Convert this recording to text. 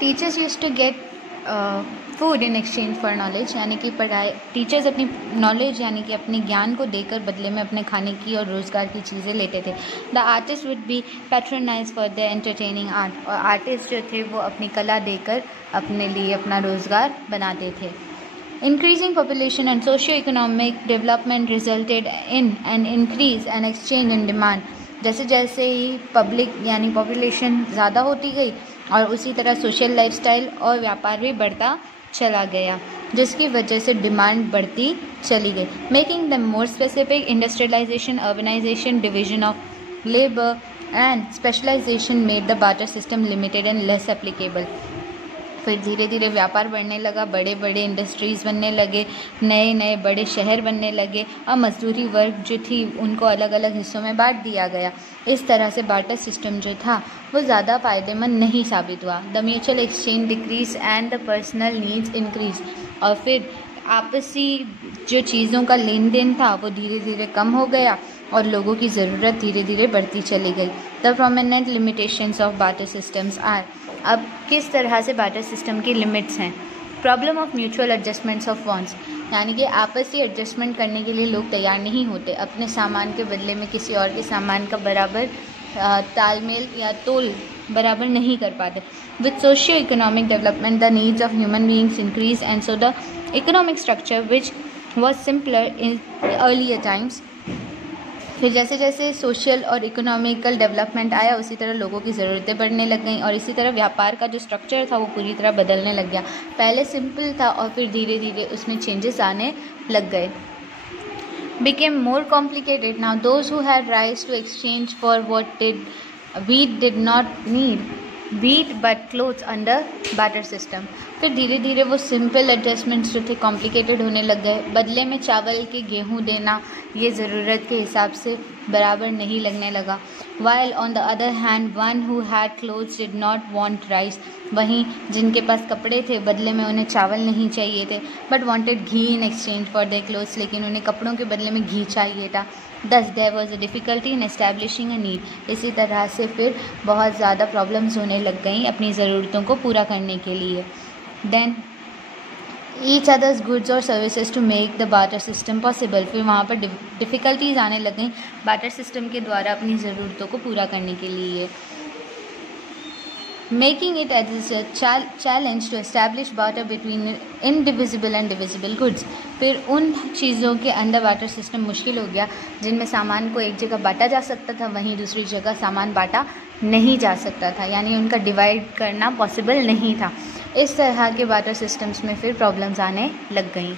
Teachers used to get food in exchange for knowledge, यानी कि पढ़ाई टीचर्स अपनी नॉलेज यानी कि अपने ज्ञान को देकर बदले में अपने खाने की और रोज़गार की चीज़ें लेते थे। The artist would be patronise for the entertaining art, और आर्टिस्ट जो थे वो अपनी कला देकर अपने लिए अपना रोज़गार बनाते थे। Increasing population and socio-economic development resulted in an increase and exchange in demand. जैसे जैसे ही पब्लिक यानी पॉपुलेशन ज़्यादा होती गई और उसी तरह सोशल लाइफस्टाइल और व्यापार भी बढ़ता चला गया, जिसकी वजह से डिमांड बढ़ती चली गई। Making the more specific, industrialisation, urbanisation, division of labour and specialisation made the barter system limited and less applicable. फिर धीरे धीरे व्यापार बढ़ने लगा, बड़े बड़े इंडस्ट्रीज़ बनने लगे, नए नए बड़े शहर बनने लगे और मजदूरी वर्ग जो थी उनको अलग अलग हिस्सों में बांट दिया गया। इस तरह से बार्टर सिस्टम जो था वो ज़्यादा फ़ायदेमंद नहीं साबित हुआ। The mutual exchange decrease and the personal needs increase, और फिर आपसी जो चीज़ों का लेन देन था वो धीरे धीरे कम हो गया और लोगों की ज़रूरत धीरे धीरे बढ़ती चली गई। The prominent limitations of barter systems are, अब किस तरह से बार्टर सिस्टम की लिमिट्स हैं। Problem of mutual adjustments of wants, यानी कि आपसी एडजस्टमेंट करने के लिए लोग तैयार नहीं होते, अपने सामान के बदले में किसी और के सामान का बराबर तालमेल या तोल बराबर नहीं कर पाते। With socio economic development the needs of human beings increase and so the economic structure which was simpler in earlier times. फिर जैसे जैसे सोशल और इकोनॉमिकल डेवलपमेंट आया उसी तरह लोगों की ज़रूरतें बढ़ने लग गई और इसी तरह व्यापार का जो स्ट्रक्चर था वो पूरी तरह बदलने लग गया। पहले सिंपल था और फिर धीरे धीरे उसमें चेंजेस आने लग गए। became more complicated. Now those who had rights to exchange for what did wheat did not need wheat but clothes under barter system. फिर धीरे धीरे वो सिंपल एडजस्टमेंट्स जो थे कॉम्प्लिकेटेड होने लग गए। बदले में चावल के गेहूँ देना ये ज़रूरत के हिसाब से बराबर नहीं लगने लगा। While on the other hand one who had clothes did not want rice, वहीं जिनके पास कपड़े थे बदले में उन्हें चावल नहीं चाहिए थे, but wanted ghee in exchange for their clothes, लेकिन उन्हें कपड़ों के बदले में घी चाहिए था। Thus there was a difficulty in establishing a need. इसी तरह से फिर बहुत ज़्यादा प्रॉब्लम्स होने लग गई अपनी ज़रूरतों को पूरा करने के लिए। Then each other's goods or services to make the barter system possible. फिर वहाँ पर डिफ़िकल्टीज आने लग गई बार्टर सिस्टम के द्वारा अपनी ज़रूरतों को पूरा करने के लिए। Making it as a challenge to establish barter between indivisible and divisible goods. फिर उन चीज़ों के अंदर बार्टर सिस्टम मुश्किल हो गया जिनमें सामान को एक जगह बांटा जा सकता था, वहीं दूसरी जगह सामान बांटा नहीं जा सकता था, यानी उनका डिवाइड करना पॉसिबल नहीं था। इस तरह के बार्टर सिस्टम्स में फिर प्रॉब्लम्स आने लग गई।